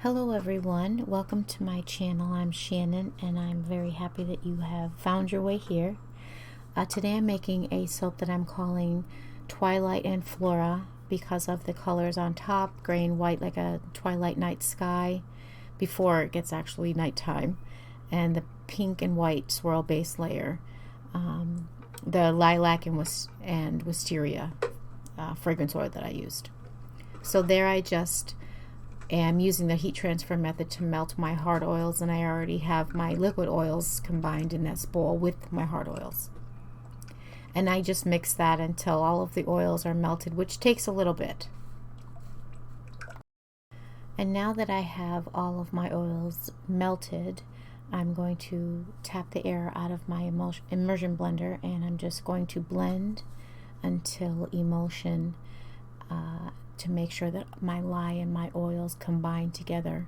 Hello everyone, welcome to my channel. I'm Shannon and I'm very happy that you have found your way here. Today I'm making a soap that I'm calling Twilight Flora because of the colors on top, gray and white like a twilight night sky before it gets actually nighttime, and the pink and white swirl base layer, the lilac and wisteria fragrance oil that I used. So there I just am using the heat transfer method to melt my hard oils, and I already have my liquid oils combined in this bowl with my hard oils. And I just mix that until all of the oils are melted, which takes a little bit. And now that I have all of my oils melted, I'm going to tap the air out of my immersion blender, and I'm just going to blend until emulsion to make sure that my lye and my oils combine together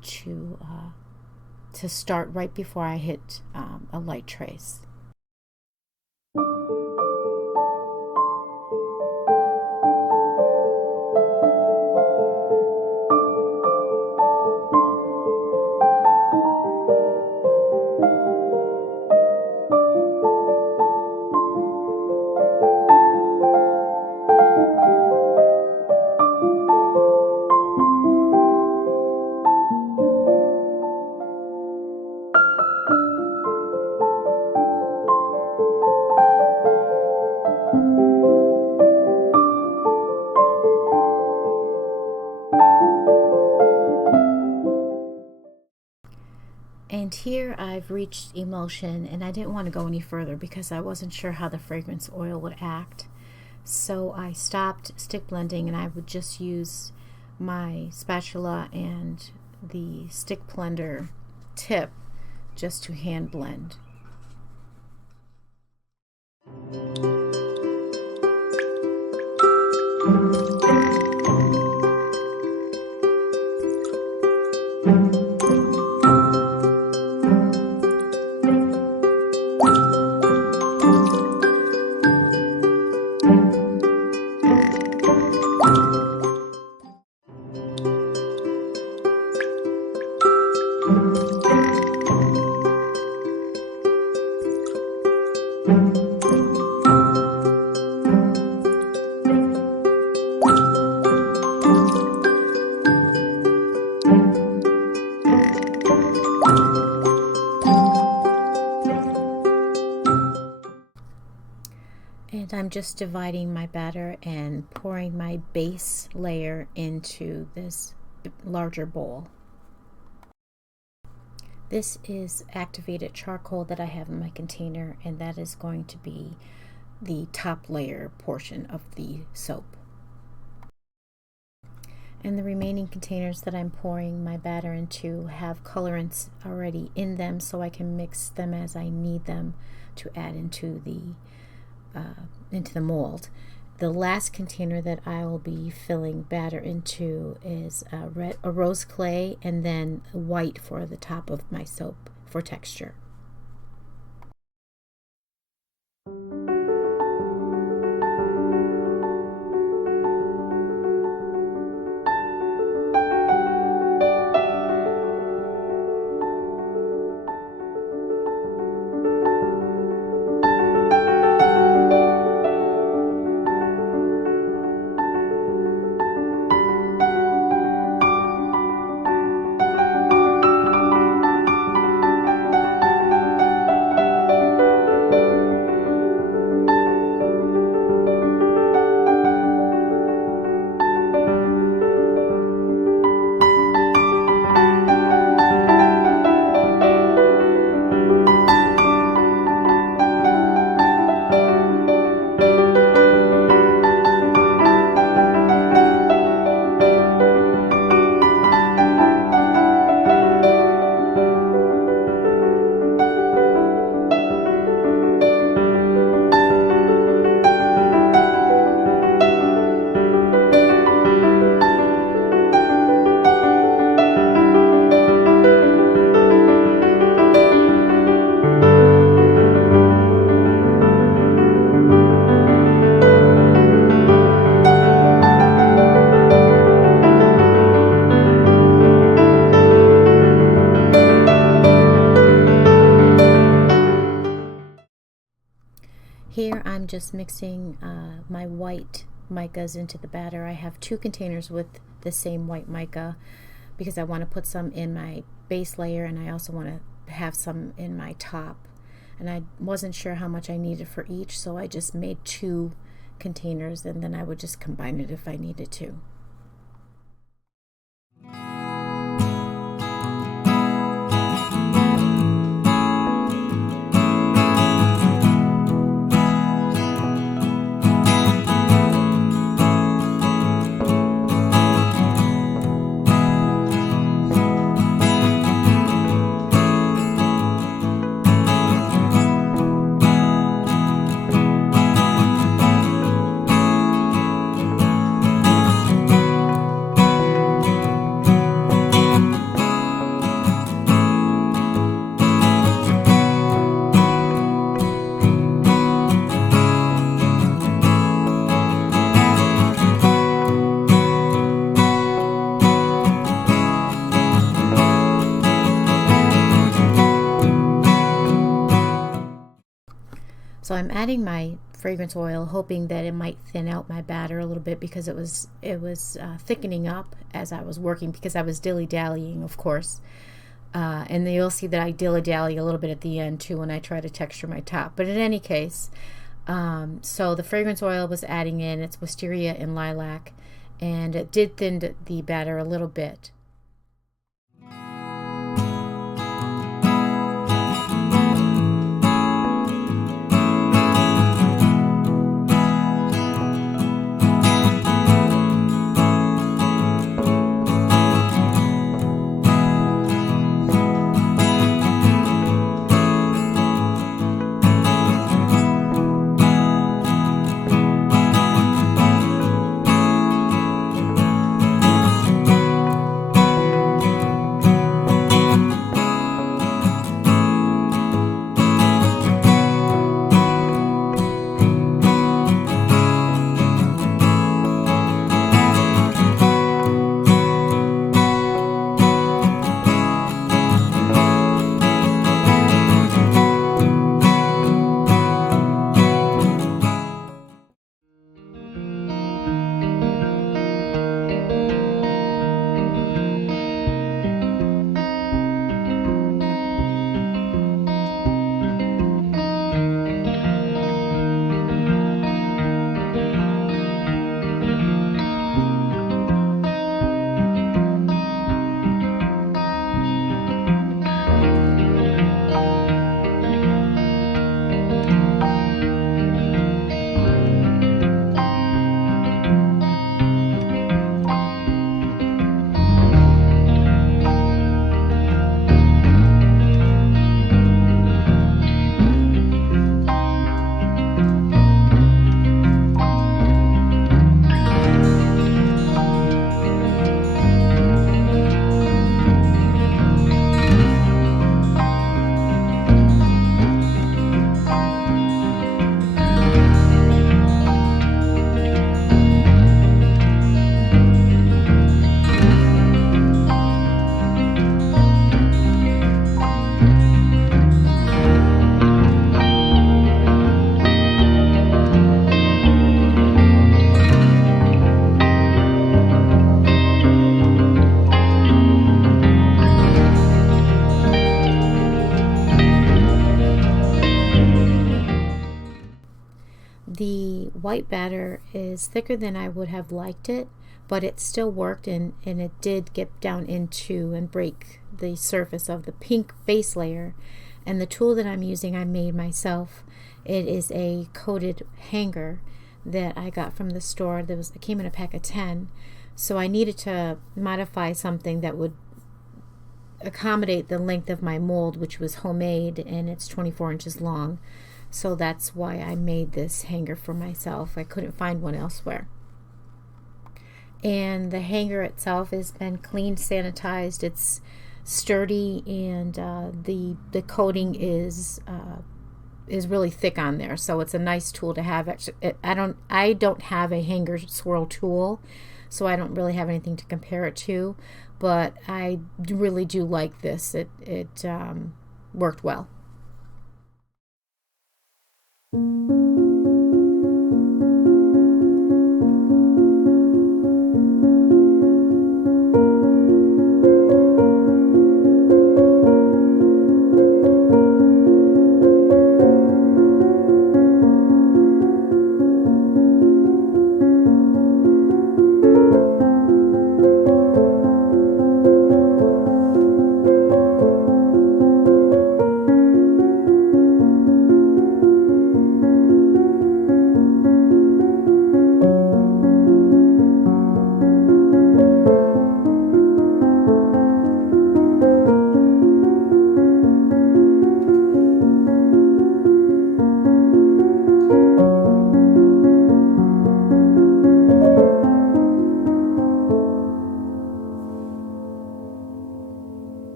to start right before I hit a light trace. And here I've reached emulsion, and I didn't want to go any further because I wasn't sure how the fragrance oil would act. So I stopped stick blending, and I would just use my spatula and the stick blender tip just to hand blend. And I'm just dividing my batter and pouring my base layer into this larger bowl. This is activated charcoal that I have in my container, and that is going to be the top layer portion of the soap. And the remaining containers that I'm pouring my batter into have colorants already in them, so I can mix them as I need them to add into the mold. The last container that I will be filling batter into is a rose clay, and then white for the top of my soap for texture. just mixing my white micas into the batter. I have 2 containers with the same white mica because I want to put some in my base layer, and I also want to have some in my top. And I wasn't sure how much I needed for each, so I just made 2 containers, and then I would just combine it if I needed to. So I'm adding my fragrance oil, hoping that it might thin out my batter a little bit, because it was thickening up as I was working, because I was dilly-dallying, of course. And then you'll see that I dilly-dally a little bit at the end too when I try to texture my top. But in any case, so the fragrance oil was adding in, it's wisteria and lilac, and it did thin the batter a little bit. The white batter is thicker than I would have liked it, but it still worked, and it did get down into and break the surface of the pink base layer. And the tool that I'm using I made myself. It is a coated hanger that I got from the store. It came in a pack of 10, so I needed to modify something that would accommodate the length of my mold, which was homemade, and it's 24 inches long. So that's why I made this hanger for myself. I couldn't find one elsewhere. And the hanger itself has been cleaned, sanitized. It's sturdy, and the coating is really thick on there. So it's a nice tool to have. Actually, I don't have a hanger swirl tool, so I don't really have anything to compare it to. But I really do like this. It worked well.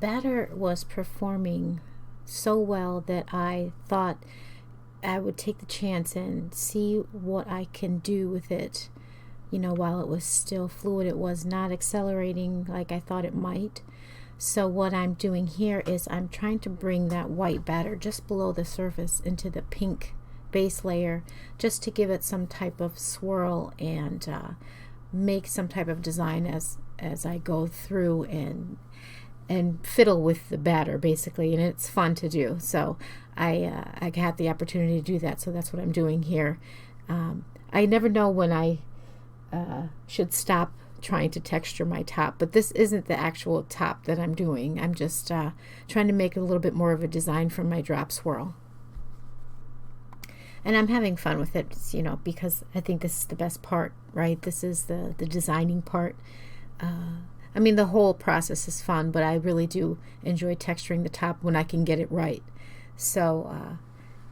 batter was performing so well that I thought I would take the chance and see what I can do with it, you know, while it was still fluid. It was not accelerating like I thought it might. So what I'm doing here is I'm trying to bring that white batter just below the surface into the pink base layer, just to give it some type of swirl and make some type of design as I go through and fiddle with the batter, basically, and it's fun to do. So I had the opportunity to do that, so that's what I'm doing here. I never know when I should stop trying to texture my top, but this isn't the actual top that I'm doing. I'm just trying to make a little bit more of a design from my drop swirl. And I'm having fun with it, you know, because I think this is the best part, right? This is the designing part. I mean, the whole process is fun, but I really do enjoy texturing the top when I can get it right. So,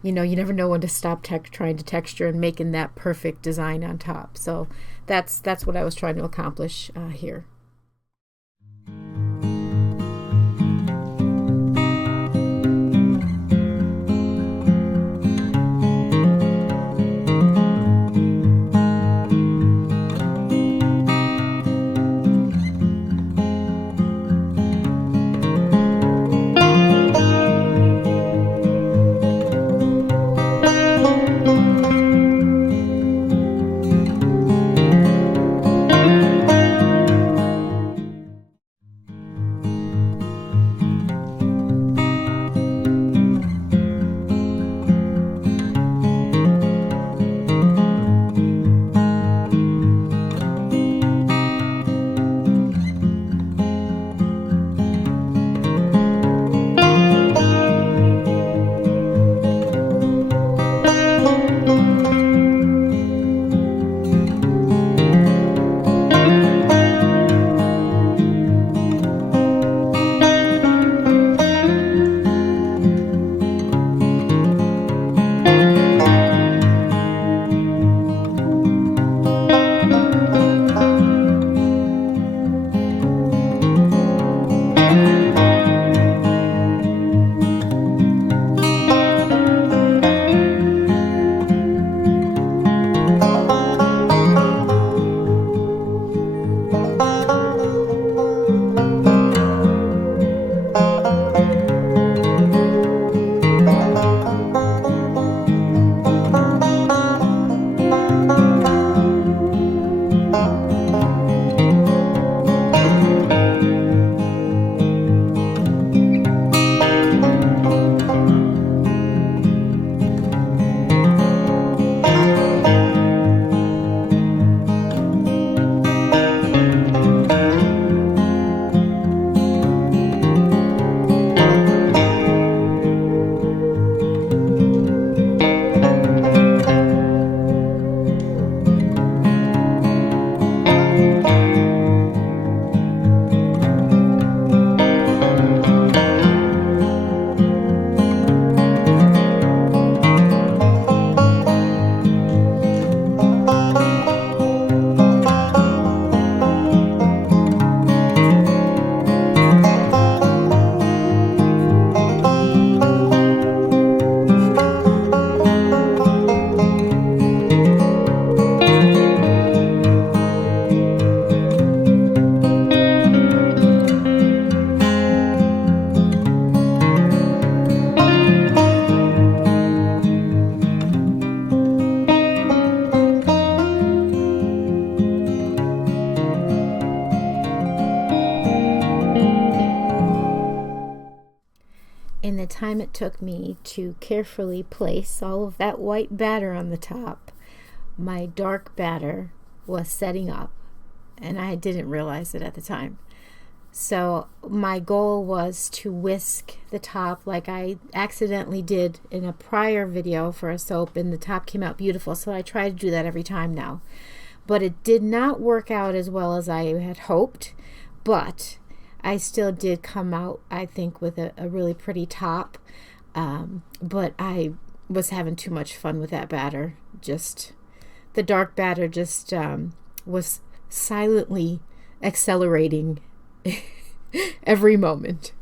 you know, you never know when to stop trying to texture and making that perfect design on top. So that's what I was trying to accomplish here. In the time it took me to carefully place all of that white batter on the top, my dark batter was setting up, and I didn't realize it at the time. So my goal was to whisk the top like I accidentally did in a prior video for a soap, and the top came out beautiful, so I try to do that every time now. But it did not work out as well as I had hoped, but I still did come out, I think, with a really pretty top. But I was having too much fun with that batter. Just the dark batter just was silently accelerating every moment.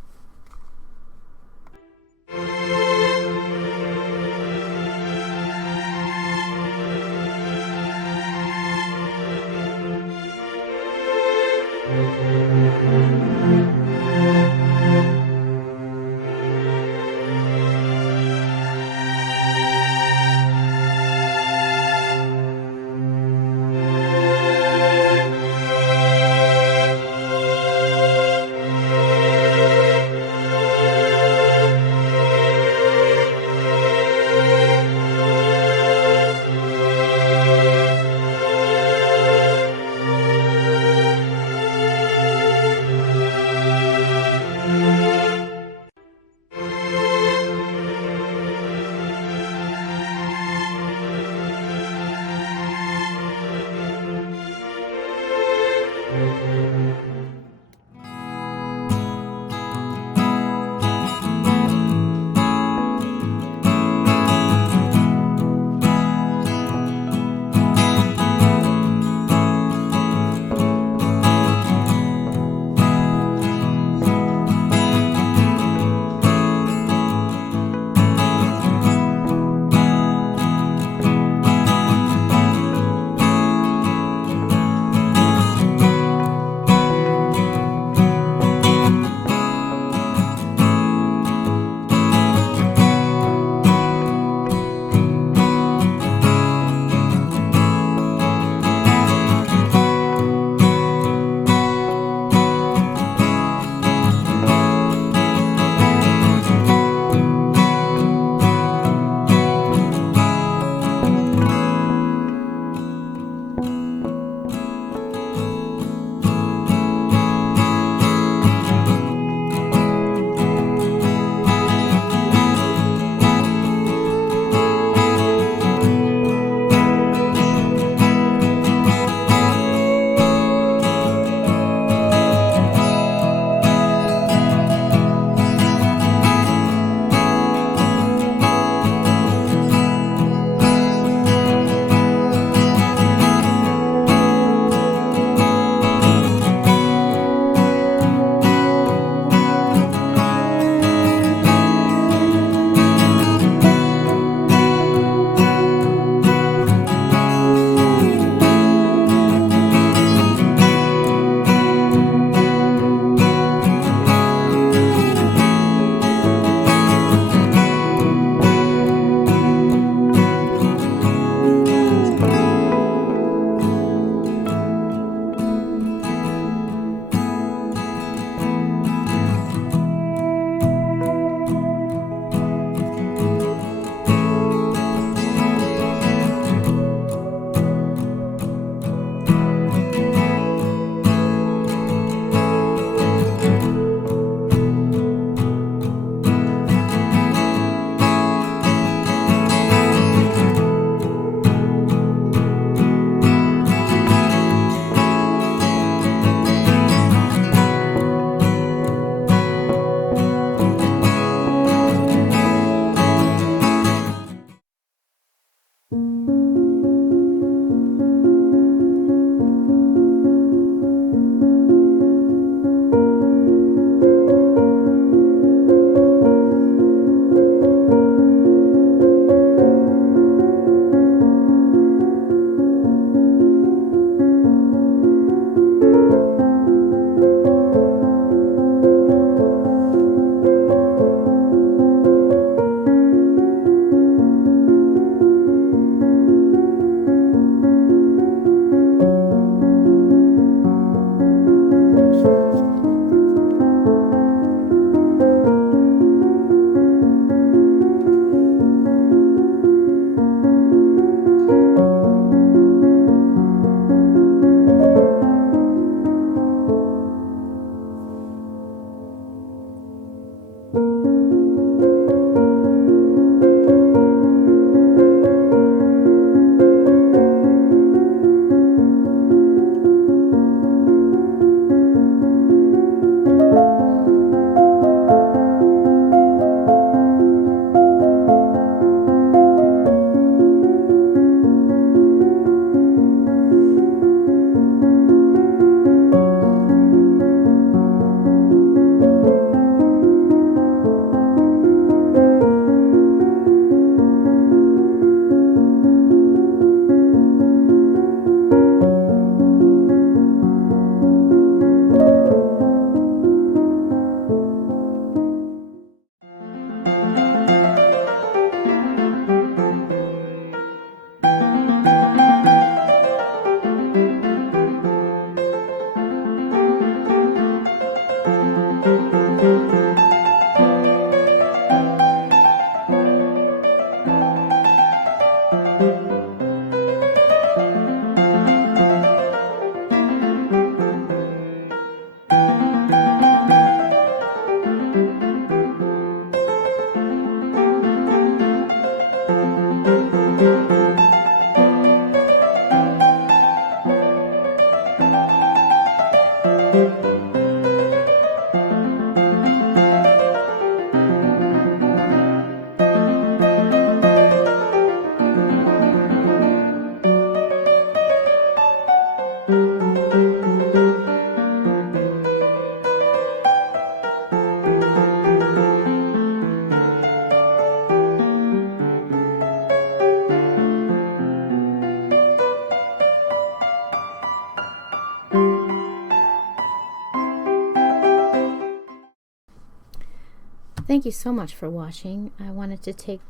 thank you so much for watching. I wanted to take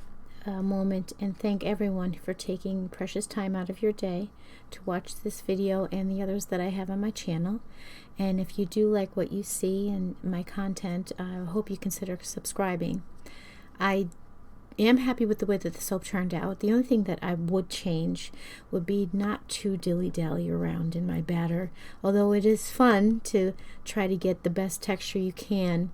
a moment and thank everyone for taking precious time out of your day to watch this video and the others that I have on my channel. And if you do like what you see and my content, I hope you consider subscribing. I am happy with the way that the soap turned out. The only thing that I would change would be not to dilly-dally around in my batter, although it is fun to try to get the best texture you can.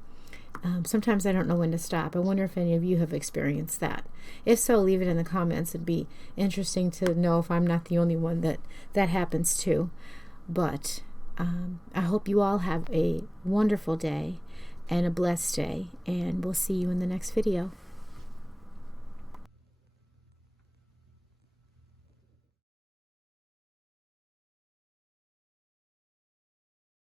Sometimes I don't know when to stop. I wonder if any of you have experienced that. If so, leave it in the comments. It'd be interesting to know if I'm not the only one that happens to. But I hope you all have a wonderful day and a blessed day, and we'll see you in the next video.